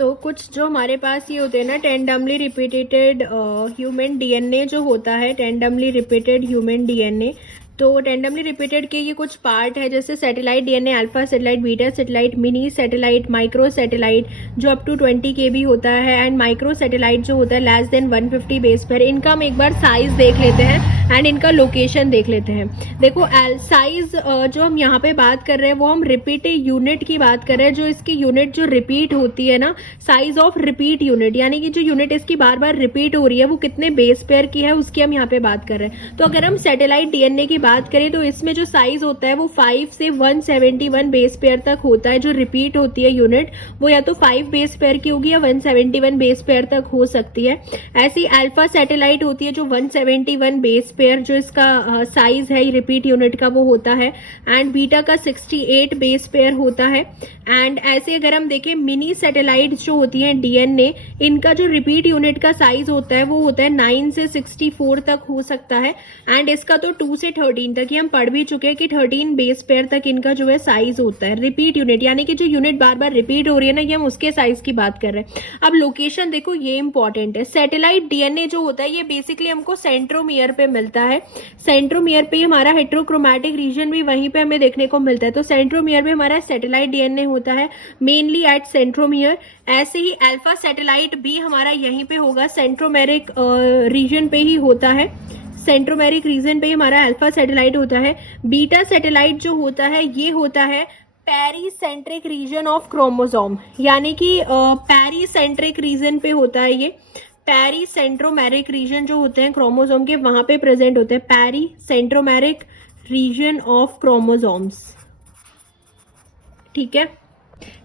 कुछ जो हमारे पास ये होते हैं ना टेंडमली रिपीटेड ह्यूमन डीएनए जो होता है, टेंडमली रिपीटेड ह्यूमन डीएनए, तो टेंडमली रिपीटेड के ये कुछ पार्ट है, जैसे satellite DNA, alpha satellite, beta satellite, mini satellite, micro satellite जो अप टू 20 KB होता है, एंड माइक्रो सैटेलाइट जो होता है लेस देन 150 बेस पेयर। इनका हम एक बार साइज देख लेते हैं एंड इनका लोकेशन देख लेते हैं। देखो साइज जो हम यहाँ पे बात कर रहे हैं वो हम रिपीट यूनिट की बात कर रहे हैं, जो इसकी यूनिट जो रिपीट होती है ना, साइज ऑफ रिपीट यूनिट, यानी कि जो यूनिट इसकी बार बार रिपीट हो रही है वो कितने बेस पेयर की है उसकी हम यहाँ पे बात कर रहे हैं। तो अगर हम सैटेलाइट डीएनए की बात करें तो इसमें जो साइज होता है वो 5 से 171 बेस पेयर तक होता है। जो रिपीट होती है यूनिट वो या तो 5 बेस पेयर की होगी या 171 बेस पेयर तक हो सकती है। ऐसी अल्फा सैटेलाइट होती है जो 171 बेस पेयर जो इसका साइज है रिपीट यूनिट का वो होता है, एंड बीटा का 68 बेस पेयर होता है। एंड ऐसे अगर हम देखें मिनी सैटेलाइट जो होती हैं डीएनए, इनका जो रिपीट यूनिट का साइज होता है वो होता है 9 से 64 तक हो सकता है, एंड इसका तो 2 से 13 तक, ये हम पढ़ भी चुके हैं कि 13 बेस पेयर तक इनका जो है साइज होता है रिपीट यूनिट, यानी कि जो यूनिट बार बार रिपीट हो रही है ना, ये हम उसके साइज की बात कर रहे हैं। अब लोकेशन देखो ये इंपॉर्टेंट है। सैटेलाइट डीएनए जो होता है ये बेसिकली हमको सेंट्रोमियर पे मिलता है। सेंट्रोमियर पे हमारा हेट्रोक्रोमैटिक रीजन भी वहीं पे हमें देखने को मिलता है। तो सेंट्रोमियर में हमारा सैटेलाइट डीएनए होता है मेनली एट सेंट्रोमियर। ऐसे ही अल्फा सैटेलाइट भी हमारा यहीं पे होगा, सेंट्रोमेरिक रीजन पे ही होता है। सेंट्रोमेरिक रीजन पे हमारा अल्फा सैटेलाइट होता है। बीटा सैटेलाइट जो होता है ये होता है पेरीसेंट्रिक रीजन ऑफ क्रोमोसोम, यानी कि पेरीसेंट्रिक रीजन पे होता है ये। पेरीसेंट्रोमेरिक रीजन जो होते हैं क्रोमोसोम के वहां पे प्रेजेंट होते हैं, पेरीसेंट्रोमेरिक रीजन ऑफ क्रोमोसोम्स। ठीक है,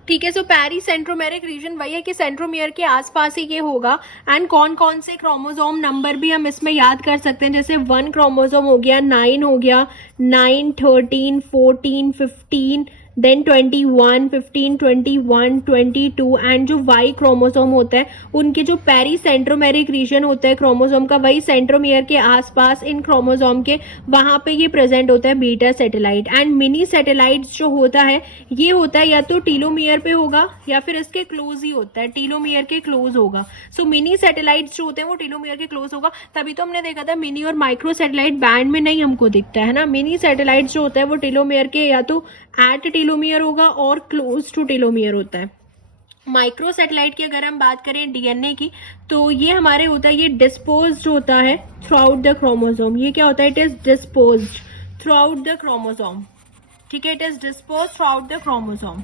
ठीक है। सो पेरीसेंट्रोमेरिक रीजन वही है कि सेंट्रोमियर के आसपास ही ये होगा। एंड कौन कौन से क्रोमोसोम नंबर भी हम इसमें याद कर सकते हैं, जैसे 1 क्रोमोसोम हो गया, 9 हो गया, 9, 13, 14, 15, देन 21, 15, 21, 22, एंड जो वाई क्रोमोसोम होता है उनके जो पेरीसेंट्रोमेरिक रीजन होता है क्रोमोसोम का, वही सेंट्रोमियर के आसपास इन क्रोमोसोम के वहां पे ये प्रेजेंट होता है beta satellite. And mini satellite जो होता है ये होता है या तो टीलोमियर पे होगा या फिर इसके क्लोज ही होता है, टीलोमियर के क्लोज होगा। सो मिनी सैटेलाइट जो होते हैं वो टीलोमियर के क्लोज होगा, तभी तो हमने देखा था मिनी और माइक्रो सैटेलाइट बैंड में नहीं हमको दिखता है ना। मिनी सैटेलाइट जो होता है वो टीलोमियर के या तो एट टीलोमियर होगा और क्लोज टू टीलोमियर होता है। माइक्रो सैटेलाइट की अगर हम बात करें डीएनए की, तो ये हमारे होता है, ये डिस्पोज्ड होता है थ्रू आउट द क्रोमोसोम। ये क्या होता है, it is disposed through out the chromosome. ठीक है, it is disposed through out the chromosome.